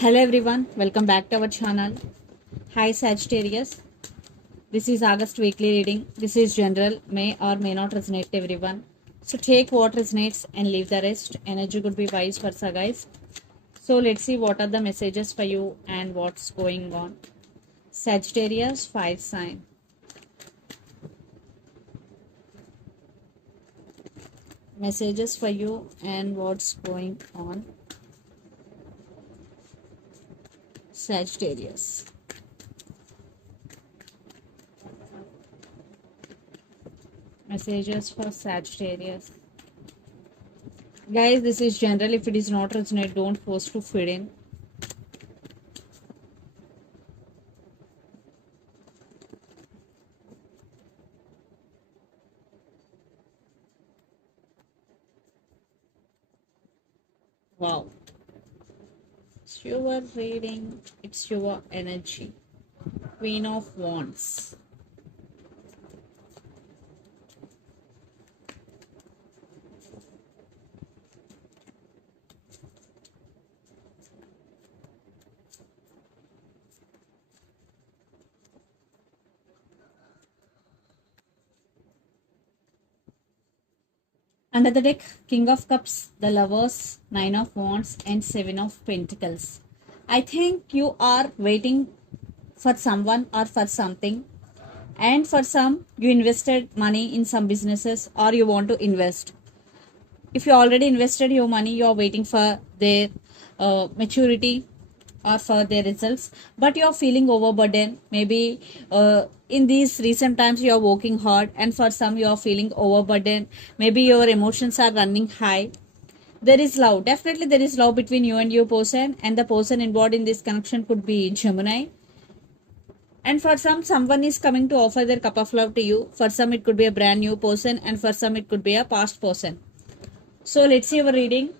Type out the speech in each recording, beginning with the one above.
Hello everyone, welcome back to our channel. Hi Sagittarius, this is August weekly reading. This is general, may or may not resonate to everyone. So take what resonates and leave the rest. Energy could be vice versa, guys. So let's see what are the messages for you and what's going on. Sagittarius, fire sign. Messages for you and what's going on. Sagittarius. Messages for Sagittarius. Guys, this is general. If it is not resonate, don't force to fit in. Wow. It's your reading. It's your energy. Queen of Wands. Under the deck, King of Cups, the Lovers, Nine of Wands, and Seven of Pentacles. I think you are waiting for someone or for something. And for some, you invested money in some businesses or you want to invest. If you already invested your money, you are waiting for their maturity or for their results, but you are feeling overburdened. Maybe in these recent times you are working hard, and for some you are feeling overburdened. Maybe your emotions are running high. There is love, definitely there is love between you and your person, and the person involved in this connection could be Gemini. And for some, someone is coming to offer their cup of love to you. For some it could be a brand new person, and for some it could be a past person. So let's see our reading.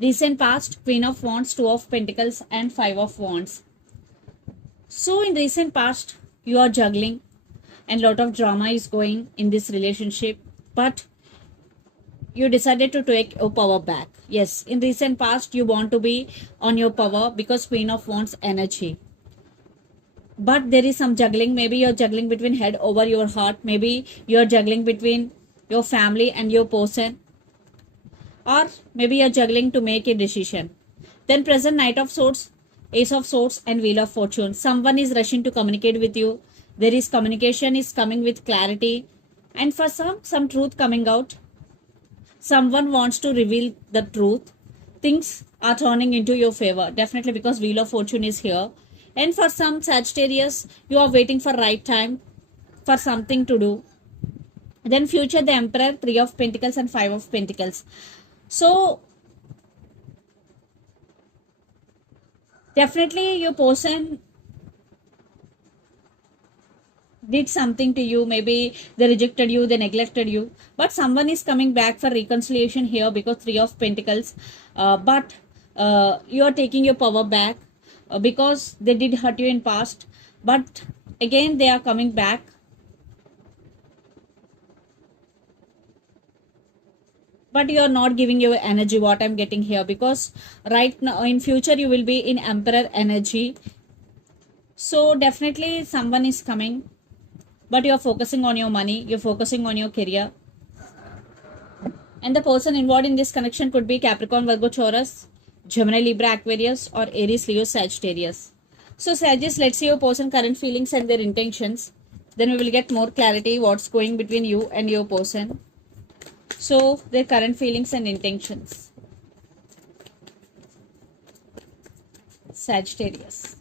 Recent past, Queen of Wands, Two of Pentacles, and Five of Wands. So in recent past, you are juggling and lot of drama is going in this relationship, but you decided to take your power back. Yes, in recent past, you want to be on your power because Queen of Wands energy. But there is some juggling. Maybe you're juggling between head over your heart. Maybe you're juggling between your family and your person, or maybe you're juggling to make a decision. Then present Knight of Swords, Ace of Swords, and Wheel of Fortune. Someone is rushing to communicate with you. There is communication is coming with clarity, and for some truth coming out. Someone wants to reveal the truth. Things are turning into your favor, definitely, because Wheel of Fortune is here. And for some Sagittarius, you are waiting for right time for something to do. Then future, the Emperor, Three of Pentacles, and Five of Pentacles. So definitely your person did something to you. Maybe they rejected you, they neglected you, but someone is coming back for reconciliation here because Three of Pentacles. But you are taking your power back because they did hurt you in past, but again they are coming back. But you are not giving your energy, what I'm getting here, because right now in future you will be in Emperor energy. So definitely someone is coming, but you're focusing on your money, you're focusing on your career. And the person involved in this connection could be Capricorn, Virgo, Taurus, Gemini, Libra, Aquarius, or Aries, Leo, Sagittarius. So Sagittarius, let's see your person current feelings and their intentions. Then we will get more clarity what's going between you and your person. So their current feelings and intentions. Sagittarius.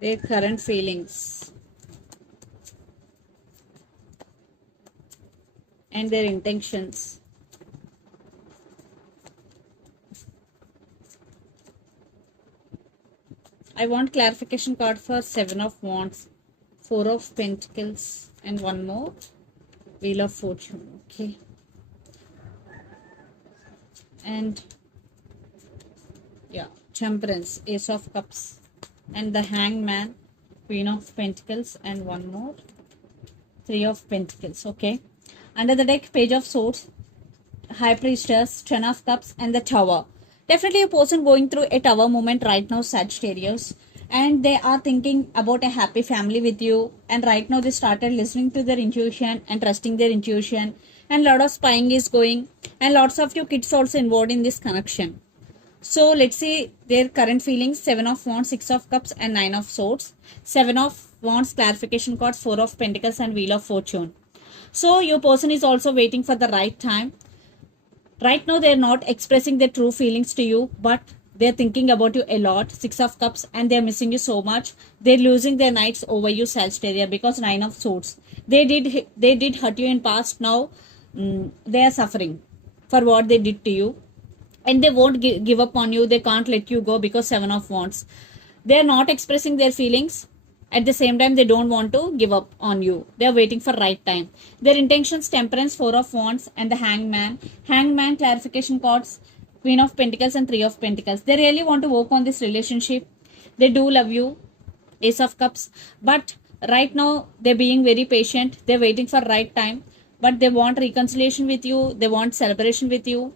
Their current feelings and their intentions. I want clarification card for Seven of Wands, Four of Pentacles, and one more, Wheel of Fortune. Okay. And yeah, Temperance, Ace of Cups, and the Hangman, Queen of Pentacles, and one more, Three of Pentacles. Okay. Under the deck, Page of Swords, High Priestess, Ten of Cups, and the Tower. Definitely a person going through a tower moment right now, Sagittarius. And they are thinking about a happy family with you. And right now they started listening to their intuition and trusting their intuition. And lot of spying is going. And lots of you kids also involved in this connection. So let's see their current feelings. Seven of Wands, Six of Cups, and Nine of Swords. Seven of Wands, clarification cards, Four of Pentacles, and Wheel of Fortune. So your person is also waiting for the right time. Right now they're not expressing their true feelings to you, but they're thinking about you a lot. Six of Cups, and they're missing you so much. They're losing their nights over you, Sagittarius, because Nine of Swords. They did hurt you in past. Now they are suffering for what they did to you, and they won't give up on you. They can't let you go because Seven of Wands. They're not expressing their feelings. At the same time, they don't want to give up on you. They're waiting for right time. Their intentions, Temperance, Four of Wands, and the Hangman. Hangman, clarification cards, Queen of Pentacles, and Three of Pentacles. They really want to work on this relationship. They do love you, Ace of Cups. But right now, they're being very patient. They're waiting for right time. But they want reconciliation with you. They want celebration with you.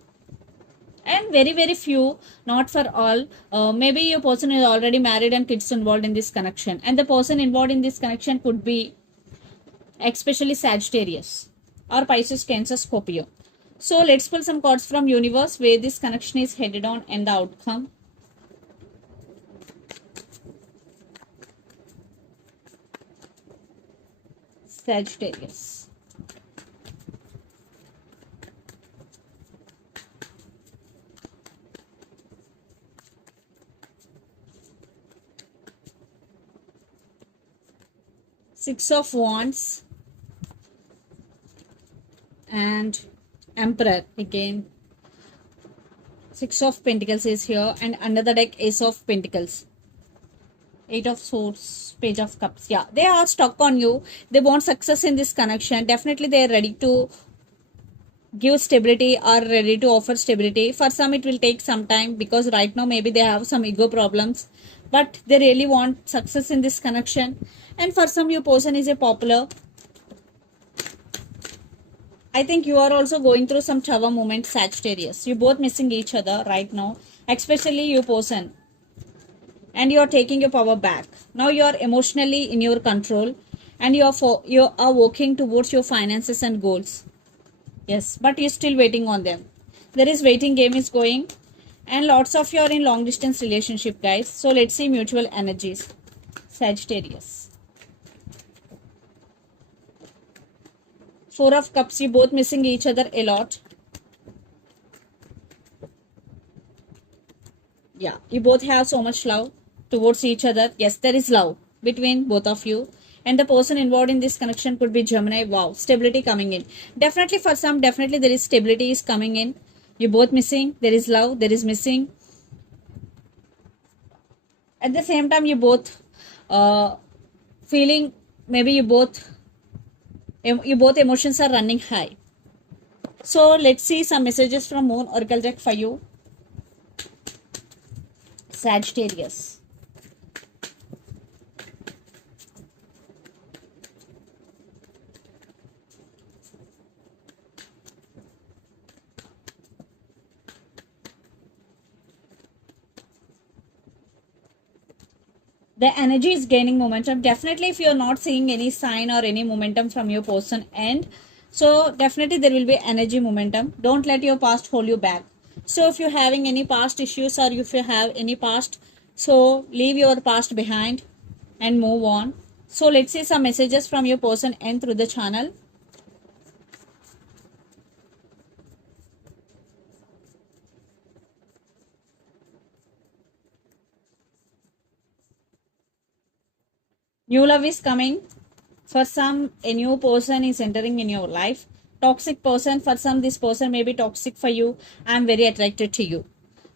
And very few, not for all. Maybe your person is already married and kids involved in this connection, and the person involved in this connection could be especially Sagittarius or Pisces, Cancer, Scorpio. So let's pull some cards from universe where this connection is headed on and the outcome. Sagittarius. Six of Wands and Emperor again. Six of Pentacles is here, and under the deck, Ace of Pentacles. Eight of Swords, Page of Cups. Yeah, they are stuck on you. They want success in this connection. Definitely they are ready to give stability or ready to offer stability. For some it will take some time because right now maybe they have some ego problems, but they really want success in this connection. And for some, your person is a popular. I think you are also going through some tower moment, Sagittarius. You're both missing each other right now, especially your person. And you are taking your power back. Now you are emotionally in your control, and you are working towards your finances and goals. Yes, but you're still waiting on them. There is waiting game is going, and lots of you are in long distance relationship, guys. So let's see mutual energies, Sagittarius. Four of Cups, you both missing each other a lot. Yeah, you both have so much love towards each other. Yes, there is love between both of you. And the person involved in this connection could be Gemini. Wow, stability coming in. Definitely for some, definitely there is stability is coming in. You both missing. There is love. There is missing. At the same time, you both feeling, maybe you both emotions are running high. So let's see some messages from Moon Oracle deck for you, Sagittarius. The energy is gaining momentum. Definitely if you're not seeing any sign or any momentum from your person end, so definitely there will be energy momentum. Don't let your past hold you back. So if you're having any past issues or if you have any past, so leave your past behind and move on. So let's see some messages from your person end through the channel. New love is coming. For some, a new person is entering in your life. Toxic person, for some, this person may be toxic for you. I am very attracted to you.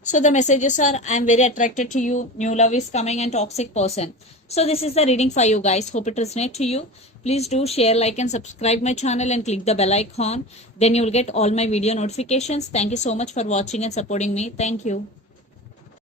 So the messages are, I am very attracted to you, new love is coming, and toxic person. So this is the reading for you guys. Hope it resonates to you. Please do share, like, and subscribe my channel and click the bell icon. Then you will get all my video notifications. Thank you so much for watching and supporting me. Thank you.